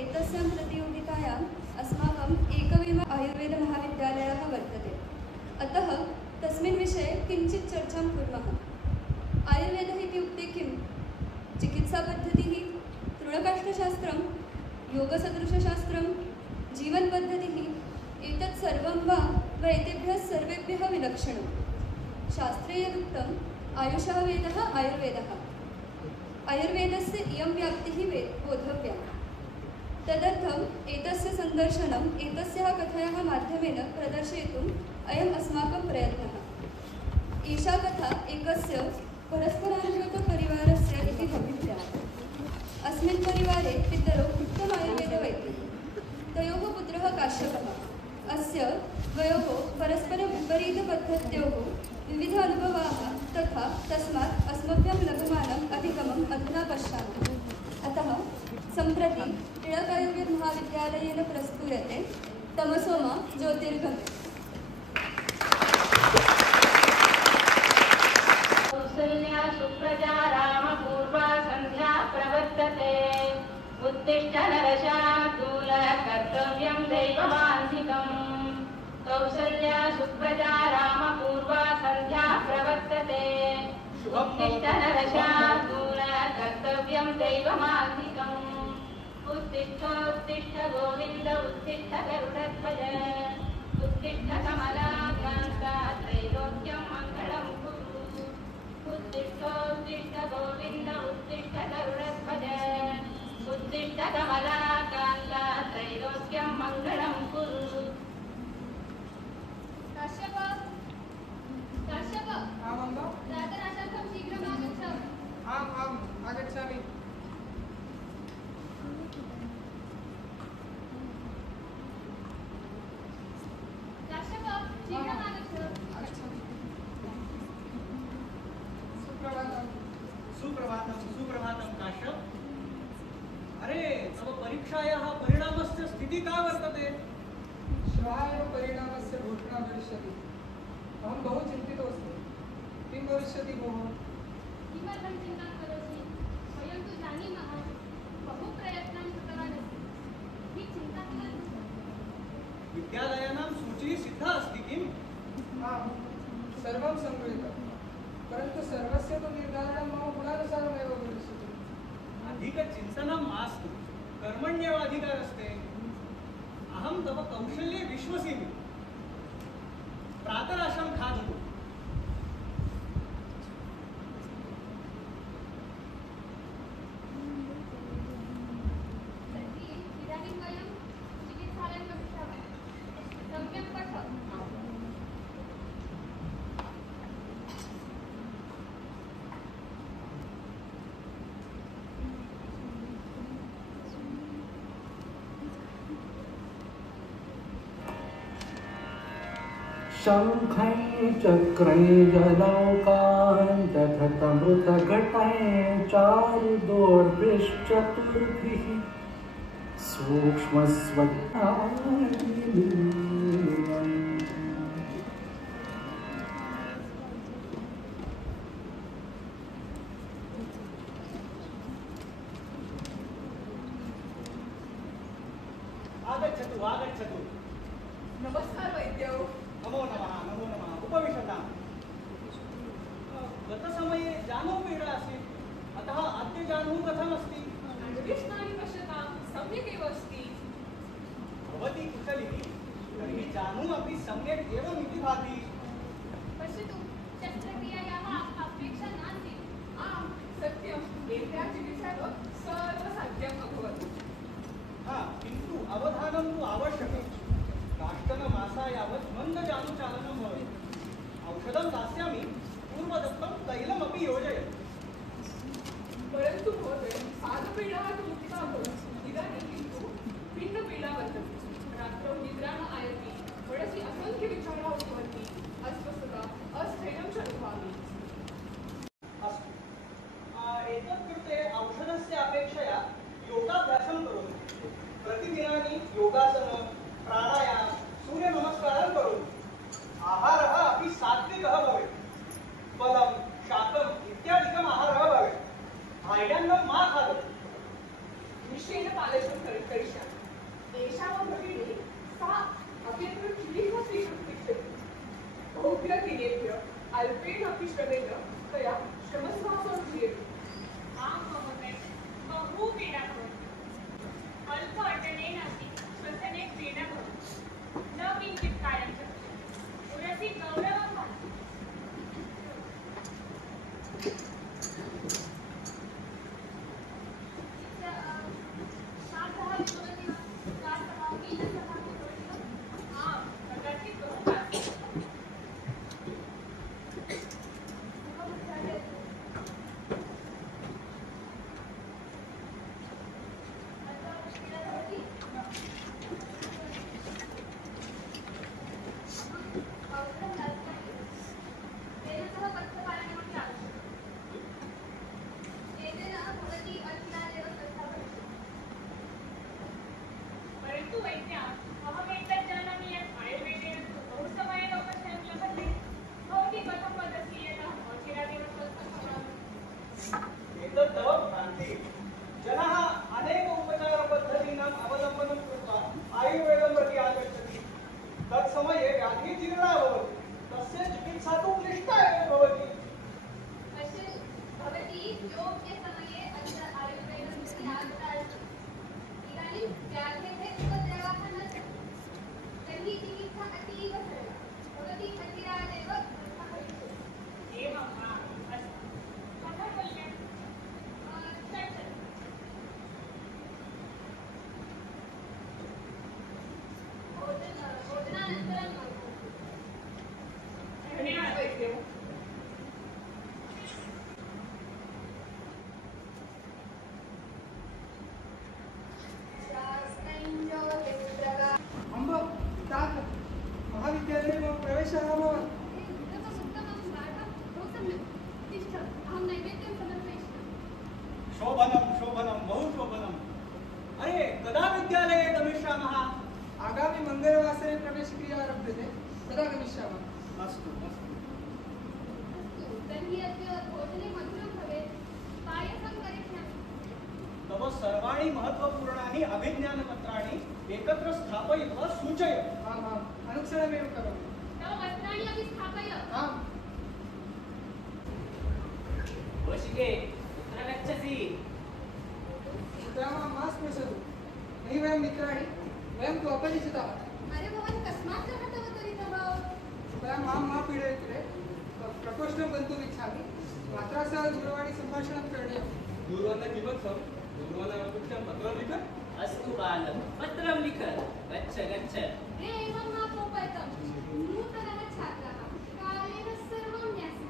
एतस्यां प्रतियोगितायाम् अस्माकम् एकमेव आयुर्वेदमहाविद्यालयः वर्तते। अतः तस्मिन् विषये किञ्चित् चर्चां कुर्मः। आयुर्वेदः इत्युक्ते किं? चिकित्सापद्धतिः, तृणकाष्ठशास्त्रं, योगसदृशशास्त्रं, जीवनपद्धतिः, एतत् सर्वं वा एतेभ्यः सर्वेभ्यः विलक्षणं। शास्त्रे यदुक्तम् आयुषः वेदः आयुर्वेदः। आयुर्वेदस्य इयं व्याप्तिः बोद्धव्या। तदर्थम् एतस्य सन्दर्शनम् एतस्याः कथायाः माध्यमेन प्रदर्शयितुम् अयम् अस्माकं प्रयत्नः। एषा कथा एकस्य परस्परानुगतपरिवारस्य इति भविष्या। अस्मिन् परिवारे पितरौ उत्तमायुर्वेदवैद्यौ, तयोः पुत्रः काश्यपः। अस्य द्वयोः परस्परविपरीतपद्धत्योः विविध अनुभवाः तथा तस्मात् अस्मभ्यं लभमानम् अधिगमम् अधुना पश्यामः। अतः सम्प्रति टिळकायुर्वेदमहाविद्यालयेन प्रस्तूयते तमसो मा ज्योतिर्गमय। कौसल्या सुप्रजा रामपूर्वा सन्ध्या प्रवर्तते। उत्तिष्ठ नरशार्दूल कर्तव्यं दैवमान्धिकम्। कौसल्या सुप्रजा रामपूर्वा सन्ध्या प्रवर्तते। उत्तिष्ठ नरशार्दूल कर्तव्यं दैवमान्धिकम्। उत्तिष्ठ गोविन्द उत्तिष्ठ गरुडध्वज। उत्तिष्ठ कमलाकान्त त्रैलोक्यं मङ्गलं कुरु। उत्तिष्ठ गोविन्द उत्तिष्ठ गरुडध्वज। उत्तिष्ठ कमलाकान्त त्रैलोक्यं मङ्गलं कुरु। काश्यप, प्रातराशार्थं शीघ्रम् आगच्छ। आम् आगच्छामि। काश्यप, शीघ्रम् आगच्छ। सुप्रभातं काश्यप। अरे तव परीक्षायाः परिणामस्य स्थितिः का वर्तते? श्वः एव परिणामस्य घोषणा भविष्यति। अहं बहु चिन्तितोऽस्मि। किं भविष्यति भोः? किमर्थं चिन्तां करोषि? वयं तु जानीमः, बहु प्रयत्नं कृतवान् अस्ति। हि चिन्ता करोतु। विद्यालयानां सूची सिद्धा अस्ति किम्? आम्, सर्वं सम्मिलितं, परन्तु सर्वस्य तु निर्धारणं मम गुणानुसारमेव भविष्यति। अधिकचिन्तनं मास्तु, कर्मण्येव अधिकारस्ते। अहं तव कौशल्ये विश्वसिमि। प्रातराशं खादतु। इदानीं वयं चिकित्सालयं गमिष्यामः। सम्यक् पठ। शंखै चक्रै जलौकान् दधतमृतघटै चारुदोर्भिश्चतुर्भिः सूक्ष्मस्वत्तानिलीलम्। आगच्छतु। नमस्कार वैद्यौ। नमो नमः। उपविशताम्। गतसमये जानुः पीडा आसीत्, अतः अद्य जानुः कथमस्ति? अन्वेषणानि पश्यतां सम्यक् एव अस्ति। भवती कुशलिनी, तर्हि जानुः अपि सम्यक् एवमिति भाति। पश्यतु, शस्त्रक्रियायाः अपेक्षा नास्ति। आम् सत्यम्, एतया चिकित्सया सर्वसाध्यम् अभवत्। किन्तु अवधानं तु आवश्यकम्। काष्ठन मासा यावत् मन्दजानुचालनं भवेत्। औषधं दास्यामि, पूर्वदत्तं तैलमपि योजयतु। परन्तु महोदय, पादपीडा तु उत्तमा अभवत्। इदानीं किन्तु भिन्नपीडा वर्तते। रात्रौ निद्रा न आयाति, मनसि असङ्ख्यविचाराः उद्भवन्ति, अस्वस्थता, अस्थैर्यं च अनुभवामि। अस्तु, एतत् कृते औषधस्य अपेक्षया योगाभ्यासं करोतु। प्रतिदिनानि योगासनं, प्राणायाम, सूर्यनमस्कारं करोतु। आहारः अपि सात्विकः भवेत्। फलं, शाकम् इत्यादिकम् आहारः भवेत्। भाज्यान्नं मा खादतु। निश्चयेन पालनं करिष्यामि। कदाचित बरोबर आहे. परंतु वैद्या अहमेतज्जानामि यत् आयुर्वेदेन बहुसमयेन उपशमनं लभते भवती कथं वदसि यत् अचिरादेव तत्सफलम् एतत् तव भ्रान्ति। जनाः अनेक उपचारपद्धतीनाम् अवलम्बनं कृत्वा आयुर्वेदं प्रति आगच्छति। तत्समये व्याधिः तीव्रा भवति, तस्य चिकित्सा तु क्लिष्टा एव भवति। पश्यतु, भवती योग्यसमये अत्र आयुर्वेदं प्रति आगता अस्ति। इदानीं व्याधेः उपद्रवाः न सन्ति, तर्हि चिकित्सा अतीव सरला। भवती अचिरादेव स्वस्था भविष्यति। एवं वा अस्तु कथं कल्यं षट् भोजनानन्तरं धन्यवाद वैद्य अम्ब ताक महाविद्यालये मम प्रवेशः अभवत्। अहं नैवेद्यं समर्पयिष्यामि। शोभनं शोभनं बहु शोभनम्। अरे कदा विद्यालये गमिष्यामः? आगामि मङ्गलवासरे प्रवेशक्रिया आरभ्यते, तदा गमिष्यामः। अस्तु अस्तु। अस्तु, तर्हि अद्य भोजने मधुरं भवेत्। पायसं करिष्यामि। तव सर्वाणि महत्त्वपूर्णानि अभिज्ञानपत्राणि एकत्र स्थापयित्वा सूचय। आम् आम्, अनुक्षणमेव करोमि। तव वस्त्राणि अपि स्थापय। आम्। कौशिके कुत्र गच्छसि? रामा मा स्पृशतु, नहि वयं मित्राणि, वयं तु अपरिचिताः। अरे भवान् कस्मात् सह तव त्वरितः? वयं मां मा पीडयतु रे, प्रकोष्ठं गन्तुम् इच्छामि। मात्रा सह दूरवाणी सम्भाषणं करणीयं। दूरवाण्या किमर्थं? दूरवाण्यापेक्षया पत्रं लिख। अस्तु बालक, पत्रं लिख। गच्छ गच्छ। रे एवं मा कोपयतं। नूतनः छात्रः कालेन सर्वं न्यासि।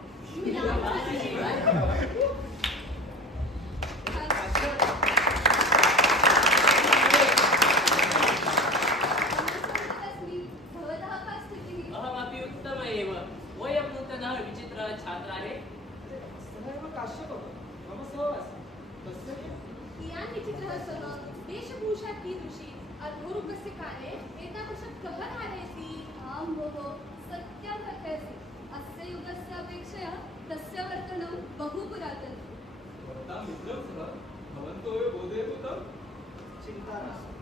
भवतः का स्थितिः? अहमपि उत्तम एव। वयं नूतनः विचित्रः छात्रः रे। सः एव काश्यपः, मम सह अस्ति। तस्य किम्? कियान् विचित्रः सः, वेशभूषा कीदृशी, अधोरुगस्य काले एतादृशं कः धारयति? आं भोः, सत्यं कथयसि। अस्य युगस्य अपेक्षया तस्य वर्तनं बहु पुरातनं। भवतां मित्रं सः भवन्तो एव बोधयतु तं। चिन्ता नास्ति,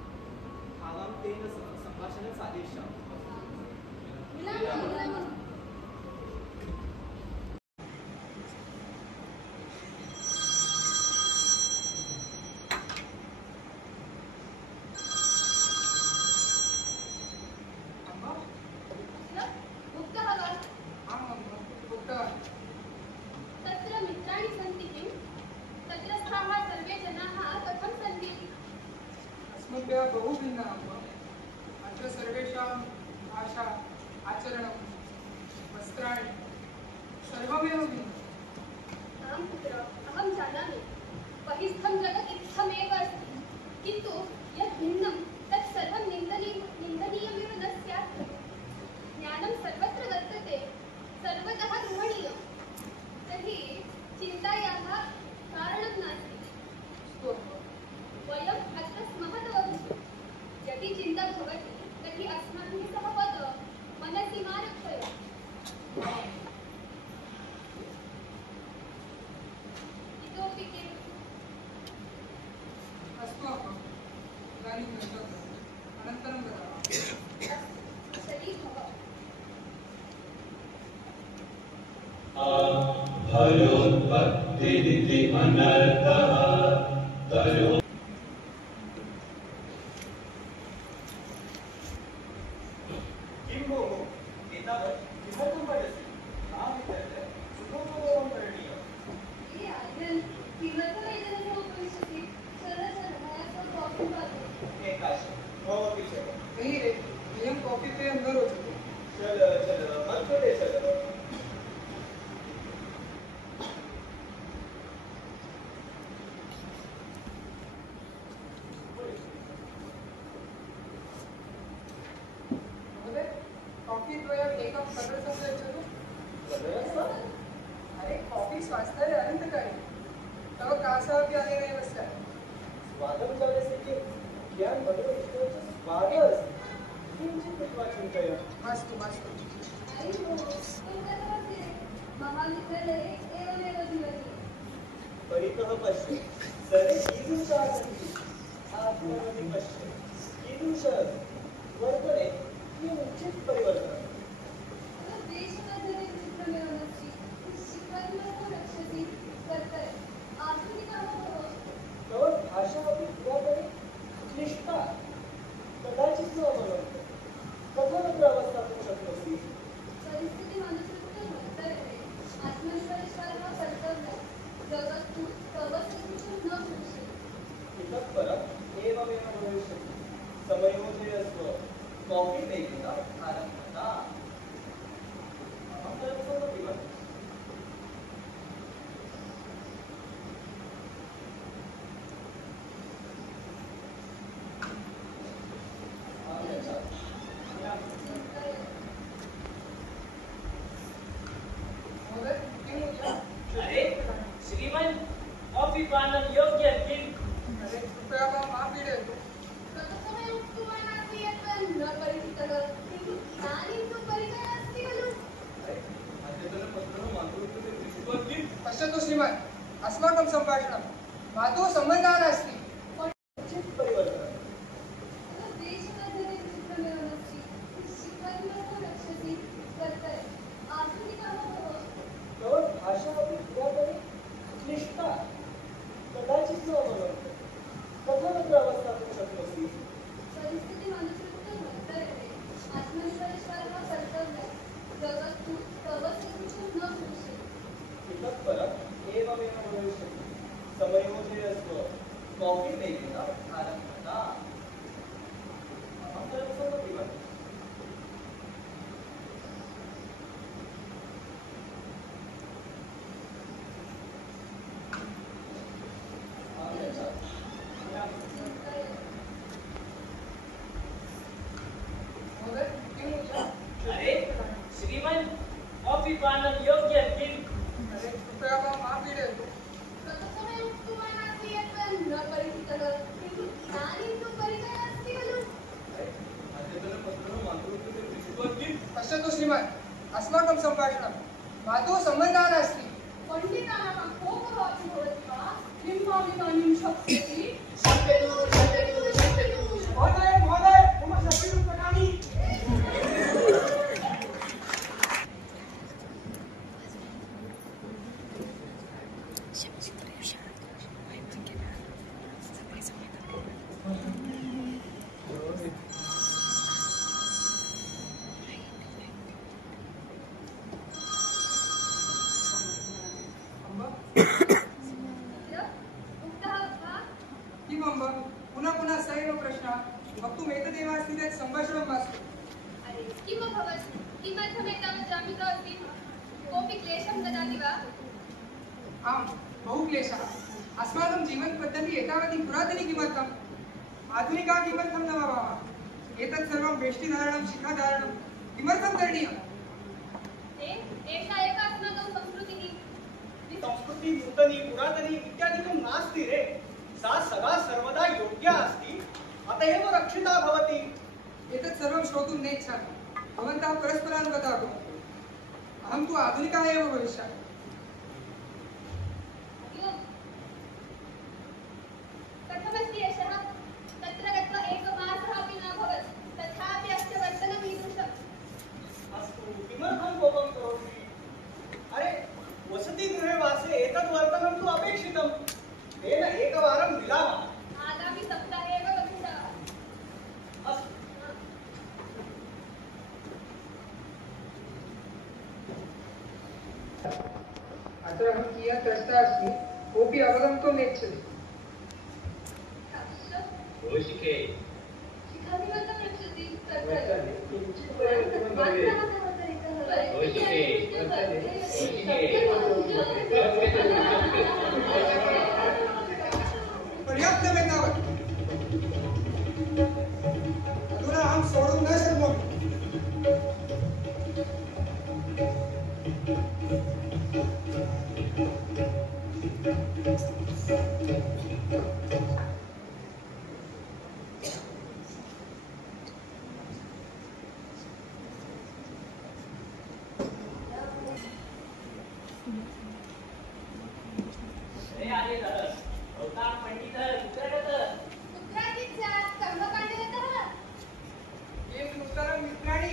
अहं तेन सह सम्भाषणं साधयिष्यामि। मिलामः मिलामः। अम्मा? उक्तः वा? आम् अम्मा, उक्तवान्। तत्र मित्राणि सन्ति किम्? तत्रस्थाः सर्वे जनाः कथं सन्ति? अस्मभ्यः बहु भिन्नः अम्मा। अत्र सर्वेषां भाषा, आचरणं, वस्त्राणि सर्वमेव भिन्नम्। आं पुत्र, अहं जानामि। बहिस्थं जगत् इत्थमेव अस्ति, किन्तु यत् भिन्नं तत् सर्वं निन्दनीयमेव न स्यात्। ज्ञानं सर्वत्र वर्तते, सर्वतः गृह्णीयं। तर्हि चिन्तायाः कारणं नास्ति। अस्तु अम्मा। वयम् अत्र स्मः तव कृते। यदि चिन्ता भवति तर्हि अस्माभिः सह वद, मनसि मा रक्षय। इतोपि किम्? अस्तु अम्मा, इदानीं गन्तव्यम्। अनन्तरं वदामः। अस्तु, सरी भव। भयोत्पत्तिरिति अनर्थः तयो किं भोः, एतावत् किमर्थं वदसि? महाविद्यालये सुखोपभोगं करणीयम्। किमर्थम् एतदर्थम् उपविशति? सरल सरल, मया सह कॉफी पातु। मध्यम कॉफी पेय न रोचते. चलो चलो मत छोटे चलो. महोदय, कॉफी द्वयम् एकं कदरसं यच्छतु. अरे कॉफी स्वास्थ्याय अनन्तकारी. तव कासः अपि अनेनैव स्यात्. स्वादं जायते ज्ञान भगवत स्वाद अस्ति. किञ्चित् कृत्वा चिन्तय. मास्तु मास्तु. अयि भोः, कोलकातामध्ये महाविद्यालये एवमेव जीवति. परितः पश्य. सर्वे कीदृशाः सन्ति. आत्मनपि पश्य. कीदृशः वर्तने किञ्चित् परिवर्तनम्. देशमध्ये विचित्रमेव नास्ति. शिखरं रक्षति कर्तव्य. आधुनिकः भवतु. तव भाषा अपि पुरातने क्लिष्टा. कदाचित् न अभवत्. कथमत्र अवस्थातुं शक्नोषि. परिस्थितिम् अनुसृत्य वर्तते. आत्मविश्वासः कर्तव्यः. जगत्तु तव सदृशं न दृश्यते. इतः परम् एवमेव भविष्यति. समयोजयस्व. कॉफी पेयिता आरम्भता. अहं तत्सर्वं वा. महोदय, किं मुद्रा? अरे श्रीमन कॉफी पानं योग्य किम. अरे कृपया मां पीडयतु. ततः उक्तवान् अस्ति यत् न परिचितः, किन्तु इदानीं तु परिचयः अस्ति खलु. अद्यतनपत्रं मातृत्वे दृष्ट्वा किं. पश्यतु श्रीमान्, अस्माकं सम्भाषणं मातुः सम्बन्धः नास्ति. किञ्चित् परिवर्तनम्. देशमध्ये विचित्रमेव नास्ति. शिखरं रक्षति कर्तव्य. आधुनिकः भवतु. तव भाषा अपि पुरातने क्लिष्टा. कदाचित् न अभवत्. कथमत्र अवस्थातुं शक्नोषि. परिस्थितिम् अनुसृत्य वर्तते. आत्मविश्वासः कर्तव्यः. जगत्तु तव सदृशं न दृश्यते. इतः परम् एवमेव भविष्यति. समयोजयस्व. कॉफी पेयिता आरम्भता. अहं तत्सर्वं वा. महोदय, किं मुद्रा? अरे श्रीमन कॉफी पानं योग्य किम. अरे कृपया मां पीडयतु. ततः उक्तवान् अस्ति यत् न परिचितः, किन्तु इदानीं तु परिचयः अस्ति खलु. अद्यतनपत्रं मातृत्वे दृष्ट्वा किं. पश्यतु श्रीमान्, अस्माकं सम्भाषणं मातुः सम्बन्धः नास्ति. पंडितानां कोपः अपि भवति वा. किं माम् इदानीं शक्यते. महोदय महोदय, मम 70 रूप्यकाणि. अम्ब, उक्तः वा. किम् अम्ब, पुनः पुनः स एव प्रश्नः. वक्तुम् एतदेव अस्ति चेत् सम्भाषणं मास्तु. अरे किम् अभवत्. किमर्थमेतावत् जामितवती. कोऽपि क्लेशं ददाति वा. आम्, बहु क्लेशः. अस्माकं जीवनपद्धतिः एतावती पुरातनी किमर्थम्. आधुनिकाः किमर्थं न भवामः. एतत् सर्वं वेष्टिधारणं शिखाधारणं किमर्थं करणीयम्. एषा एका अस्माकं संस्कृतिः. संस्कृती नूतनी पुरातनी इत्यादिकं नास्ति रे. सा सदा सर्वदा योग्या अस्ति. अत एव रक्षिता भवति. एतत् सर्वं श्रोतुं नेच्छामि. भवन्तः परस्परानुगताः भवन्तु. अहं तु आधुनिकः एव भविष्यामि. कथमस्ति एषः. तत्र गत्वा एकमासः अपि न अभवत्. तथापि अस्य वर्तनम् ईदृशम्. अस्तु, किमर्थं कोपं करोषि. अरे वसतिगृहे वासे एतद् वर्तनं तु अपेक्षितं. तेन एकवारं मिलामः. आगामि सप्ताहे एव गच्छामः. अस्तु. अत्र अहं कियत् त्रस्ता अस्मि. कोऽपि अवगन्तुं नेच्छति. तादृश रोषिके शिखानिमित्तं रक्षति कर्तव्यम्. पर्याप्त वेगावर अधुना अहं सोढुं न शक्नोमि. हे आले तर अवतार पंडित उतरत उत्तरादीच्या कर्मकांड येतं. ये नूतनं मित्राणि.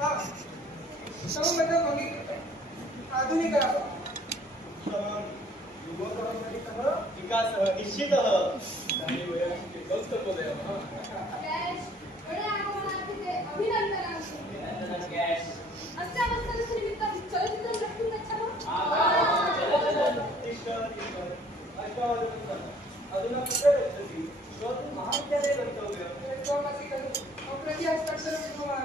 हा, सर्वप्रथम आम्ही आधुनिक करावा. विकासः निश्चितः. अधुना कुत्र गच्छति? श्वः महाविद्यालये गन्तव्यम्. त्वमसि खलु अप्रति हस्ताक्षरं कुर्मः.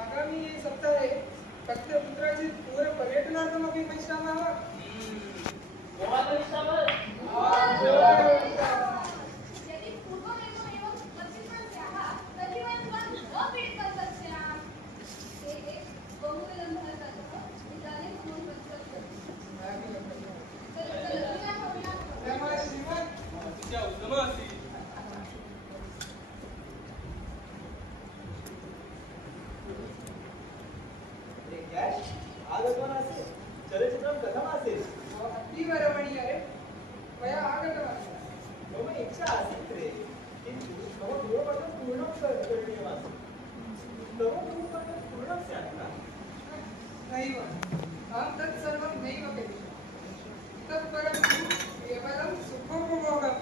आगामी सप्ताहे तत्र पुत्राची पूर्ण पर्यटनार्थमपि पश्यामः. गोवा करिष्यामः. यदि पूर्वमेव एवं पश्चिमं स्याः तर्हि वयं त्वां न पीडितं स्याम. हे बहुविलम्बः जातः. इदानीं त्वं गच्छतु. त्यामुळे श्रीमान तिच्या उत्तम असती. आगमन असेल चलचित्रं कथम् आसीत्? अतीव रमणीय रे. मया आगतवान्. मम इच्छा आसीत् रे, किन्तु मम गृहपठनं पूर्णं करणीयमासीत्. तव गृहपठनं पूर्णं स्यात् न? नैव, अहं तत् सर्वं नैव करिष्यामि. तत् परं केवलं सुखोपभोगम्.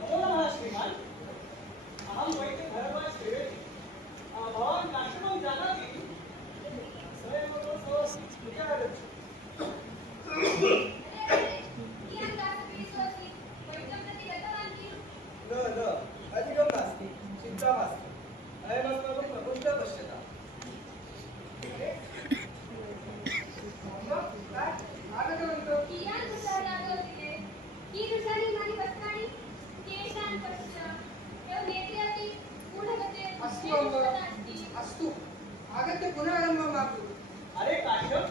नमो नमः श्रीमान. अहं वैद्य भरद्वाज त्रिवेदी. भवान् आश्रमं जानाति? स एव खलु सः इति आगच्छति. न अधिकं नास्ति. चिन्ता मास्तु. अयमस्माकं प्रपञ्चः पश्यता. आगतवन्तः. अस्तु अम्ब. अस्तु. आगत्य पुनः आरम्भं मा कुरु. अरे काश्यप,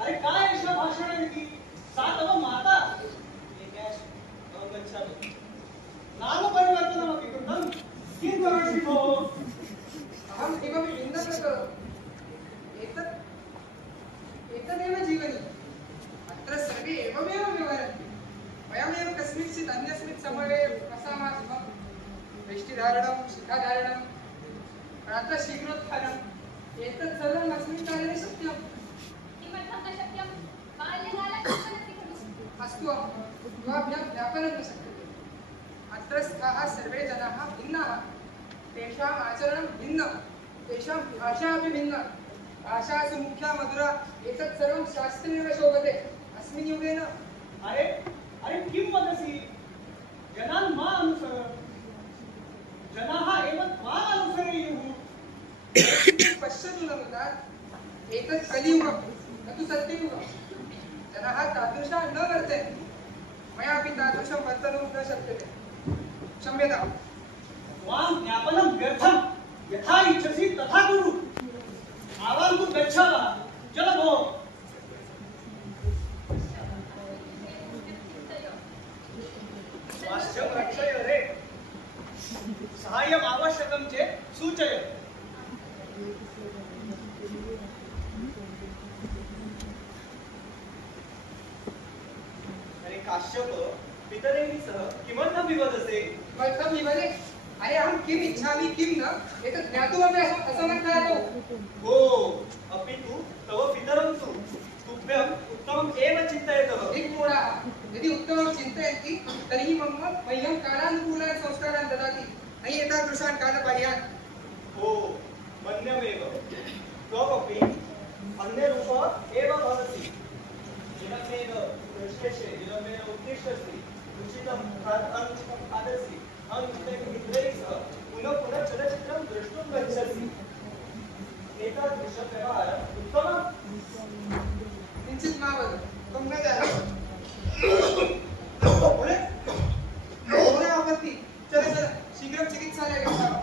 अरे काय एषा भाषणमिति? सा तव माता. एकेश अहं गच्छामि. नामपरिवर्तनमपि कृतं. किं करोषि भोः? अहं किमपि भिन्नं न करोमि. एतदेव जीवनी. अत्र सर्वे एवमेव व्यवहरन्ति. वयमेव कस्मिंश्चित् अन्यस्मिन् समये वसामः स्म. वेष्टिधारणं, शिखाधारणं, प्रातःशीघ्रोत्थानम्, एतत् सर्वम् अस्मिन् काले न शक्यम्. अस्तु अम्ब, युवाभ्यां व्यापनं न शक्यते. अत्र स्थिताः सर्वे जनाः भिन्नाः. तेषाम् आचरणं भिन्नं, तेषां भाषा अपि भिन्ना. भाषासु मुख्या मधुरा, एतत् सर्वं शास्त्रेण शोभते. अस्मिन् युगे न. अरे किं वदसि? जनान् मा अनुसर. जनाः एव त्वाम् अनुसरेयुः. पश्यतु नमुदा, एतत् कलियुगं, न तु सत्ययुगं. जनाः तादृशाः न वर्तेन्ते. मयापि तादृशं वर्तनं न शक्यते. क्षम्यताम्. त्वां ज्ञापनं व्यर्थं. यथा इच्छसि तथा कुरु. आवां तु गच्छावः. चल भोः. स्वास्थ्यं रक्षय रे. साहाय्यम् आवश्यकं चेत् काश्यप पितरेणी सह किमर्थं विवदसे? किमर्थं विवदे? अरे अहं किम् इच्छामि किं न एतत् ज्ञातुमपि असमर्थः तौ। हो, अपि तु तव पितरं तु तुभ्यम् उत्तमम् एव चिन्तयतः। दिक्मूढाः यदि उत्तमं चिन्तयन्ति तर्हि मह्यं कालानुकूलान् संस्कारान् ददाति, न एतादृशान् कालबाह्यान्। हो, मन्यमेव त्वमपि अन्यरूप एव भवति। विलम्बेन दृश्यसे, विलम्बेन उत्तिष्ठसि, उचितं अनुचितं खादसि, अनुचितं मित्रैः सह पुनः पुनः चलच्चित्रं द्रष्टुं गच्छसि। एतादृशव्यवहारम् उत्तमम्। किञ्चित् मा वद, त्वं न जानासि। आपत्ति, चल चल शीघ्रं चिकित्सालये गच्छामः।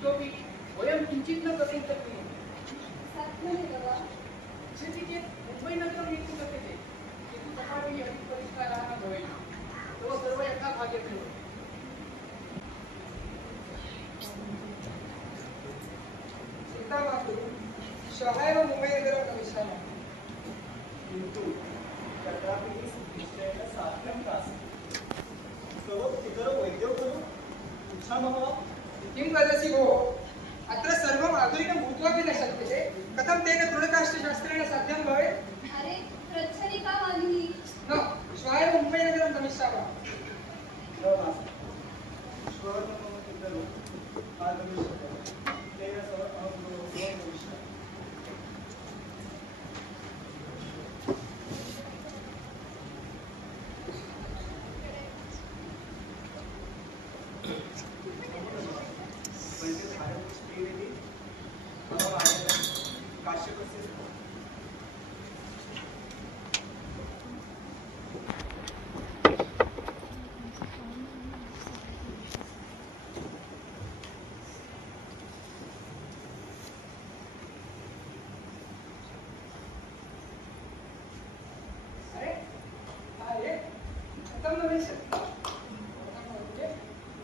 इतोपि वयं किञ्चित् न कर्तुं शक्नुमः। साध्यमेव वा? इच्छति चेत् मुम्बैनगरं नेतुं शक्यते, किन्तु तथापि परिष्कारः न भवेत्। तव सर्व यथा भाग्यमेव। चिन्ता मास्तु, श्वः एव मुम्बैनगरं गमिष्यामः। किन्तु तत्रापि निश्चयेन साध्यं नास्ति। तव पितरौ वैद्यौ खलु इच्छामः वा? किं वदसि भोः? अत्र सर्वम् आधुनिकं भूत्वापि न शक्यते, कथं तेन तृणकाष्ठशास्त्रेण साध्यं भवेत्? अरे पृच्छति का मालिनी? न, श्वः एव मुम्बैनगरं गमिष्यामः। न नास्ति। श्वः मम पितरौ आगमिष्यति। तेन सह अहं गृहं गमिष्यामि।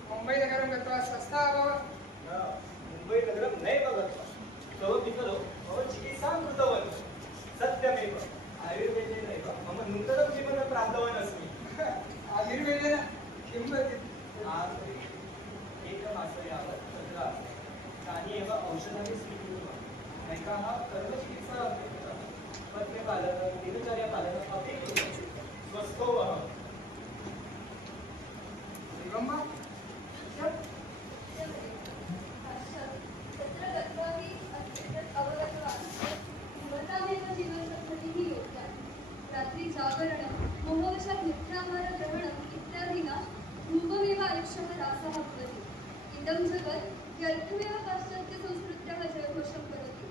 मुम्बैनगरं गत्वा स्वस्था अभवत्। मुम्बैनगरं नैव गत्वा तव पितरौ मम चिकित्सां कृतवन्तः। सत्यमेव आयुर्वेदेनैव मम नूतनं जीवनं प्राप्तवान् अस्मि। आयुर्वेदेन किं वदति? एकमास यावत् तत्र आसम्। तानि एव औषधानि स्वीकृतवान्। नैकाः सर्वचिकित्सा अपि कृताः। पथ्यपालनं, दिनचर्यापालनम् अपि कृतवान्। स्वस्थो अहम्। एवं वा? तत्र गत्वापि एतत् अवगतवान् भवतामेव जीवनपद्धतिः योग्या। रात्रिजागरणं, मोहवशात् मिथ्याहारग्रहणम् इत्यादिना ध्रुवमेव आयुष्यः ह्रासः भवति। इदं जगत् व्यर्थमेव पाश्चात्यसंस्कृत्याः जयघोषं करोति।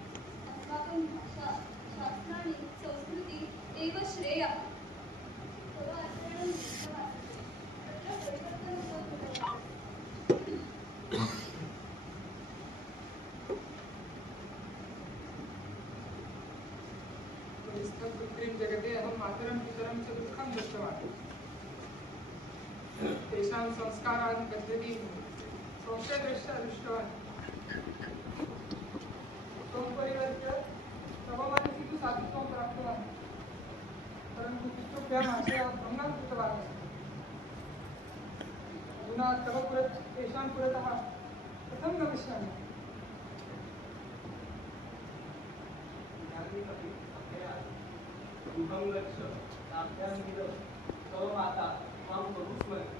अस्माकं भाषा, शास्त्राणि, संस्कृतिः एव श्रेयः। तव आचरणं दृष्टवान्। तत्र परिवर्तनं भवति। कृत्रिम जगते अहं मातरं पितरं च दुःखं दृष्टवान्। तेषां संस्कारान् पद्धतिं संशयदृष्ट्या दृष्टवान्। त्वं परिवर्त्य तव मनसि तु साधुत्वं प्राप्तवान्, परन्तु पितृभ्याम् आशयः भङ्गं कृतवान् अस्ति। अधुना तव तेषां पुरतः कथं गमिष्यामि? गृहं गच्छ, ताभ्यां निरव, तव माता त्वां बहु स्मरति।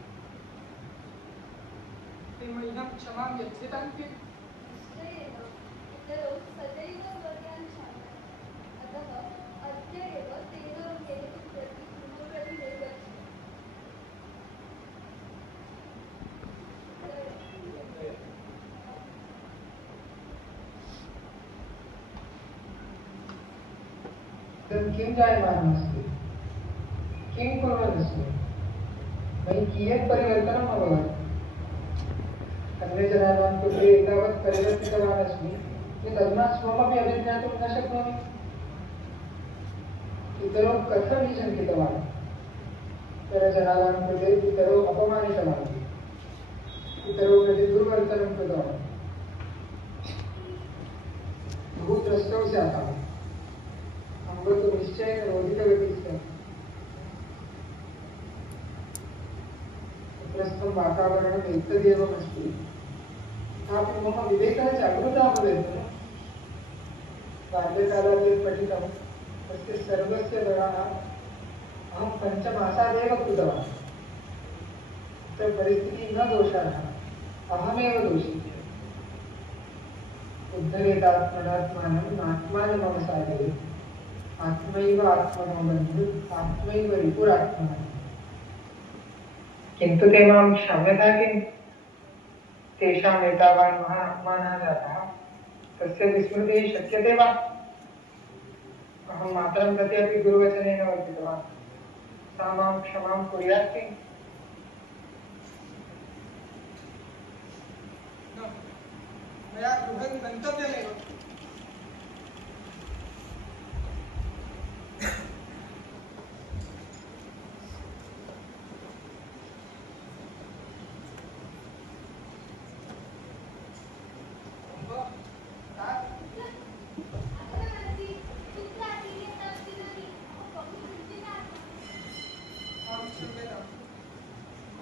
ते मह्यं क्षमां यच्छतां किम्? निश्चयेन पितरौ सदैव स्वर्गान् शान्ताः। अतः अद्य एव तेन केतुं प्रति गृहप्रति निर्गच्छ। इदं किं जायमानमस्ति किं कुर्वन्नस्मि मयि कियत् परिवर्तनम् अभवत् अन्यजनानां कृते एतावत् परिवर्तितवान् अस्मि यत् अधुना स्वमपि अभिज्ञातुं न शक्नोमि इतरो कथं हि शङ्कितवान् इतरजनानां कृते इतरो अपमानितवान् इतरो प्रति दुर्वर्तनं कृतवान् बहु द्रष्टौ स्याताम् अम्ब तु निश्चयेन रोदितवती स्यात् तत्रस्थं वातावरणम् एतदेवमस्ति तथापि मम विवेकः जागृतः भवेत् बाल्यकालात् यत् पठितं तस्य सर्वस्य गणः अहं पञ्चमासादेव कृतवान् तत्र परिस्थितिः न दोषाः अहमेव दोषी उद्धरेतात्मनात्मानं नात्मानमवसादयेत् आत्मैव आत्मनो बन्धुः आत्मैव रिपुरात्मनः किन्तु ते मां क्षम्यता किं तेषाम् एतावान् महात्मानः जातः तस्य विस्मृतिः शक्यते वा अहं मातरं प्रति अपि गुरुवचनेन वर्तितवान् सा मां क्षमां कुर्यात् किम् मया गृहं गन्तव्यमेव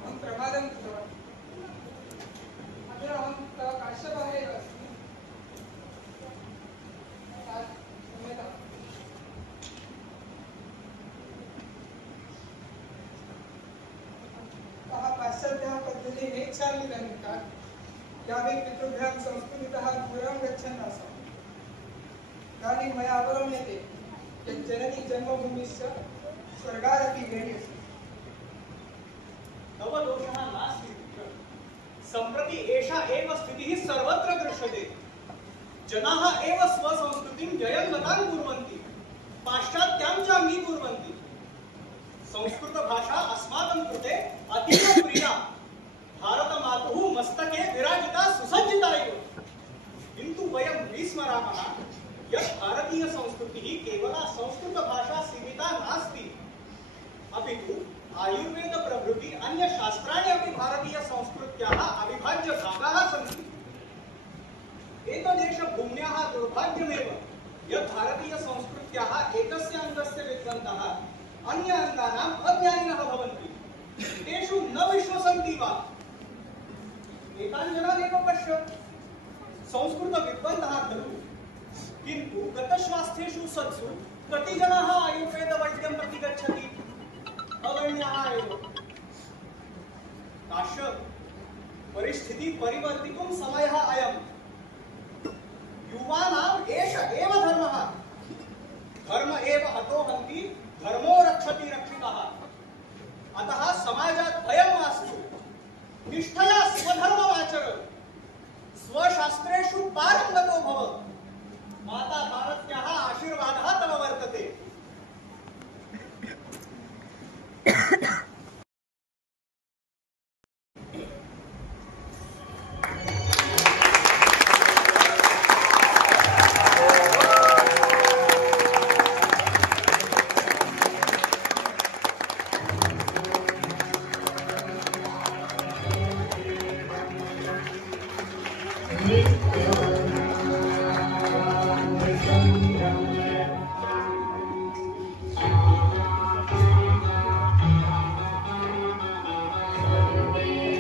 अहं प्रमादं कृतवान् अधुना अहं तव काश्यपः एव अस्मि क्षम्यताम् अतः पाश्चात्याः पद्धतिः नेच्छामि इदानीं यावत् पितृभ्यां संस्कृतितः दूरं गच्छन् आसम् इदानीं मया अवगम्यते यत् जननी जन्मभूमिश्च स्वर्गादपि वेणि अस्ति तव दोषः नास्ति पुत्र। सम्प्रति एषा एव स्थितिः सर्वत्र दृश्यते। जनाः एव स्वसंस्कृतिं जयन्वतां कुर्वन्ति, पाश्चात्यां च अङ्गीकुर्वन्ति। संस्कृतभाषा अस्माकं कृते अतीव प्रिया, भारतमातुः मस्तके विराजिता सुसज्जिता एव। किन्तु वयं विस्मरामः यत् भारतीयसंस्कृतिः केवला संस्कृतभाषा सीमिता नास्ति, अपि तु आयुर्वेद प्रभृति अन्य शास्त्राणि अपि भारतीय संस्कृत्याः अविभाज्य भागाः सन्ति। एतदेष भूम्याः दुर्भाग्यमेव यत् भारतीय संस्कृत्याः एकस्य अङ्गस्य विद्वन्तः अन्य अङ्गानाम् अज्ञानिनः भवन्ति। तेषु न विश्वसन्ति वा? एतान् जनान् एव पश्य, संस्कृतविद्वन्तः खलु, किन्तु गतश्वास्थेषु सत्सु कति जनाः आयुर्वेदवैद्यं प्रति गच्छन्ति? अगण्याः एव। काश्यप, परिस्थितिः परिवर्तितुं समयः अयम्। युवानाम् एष एव धर्मः। धर्म एव हतो हन्ति, धर्मो रक्षति रक्षितः। अतः समाजात् भयं मास्तु। निष्ठया स्वधर्ममाचर, स्वशास्त्रेषु पारङ्गतो भव। माता भारत्याः आशीर्वादः तव वर्तते।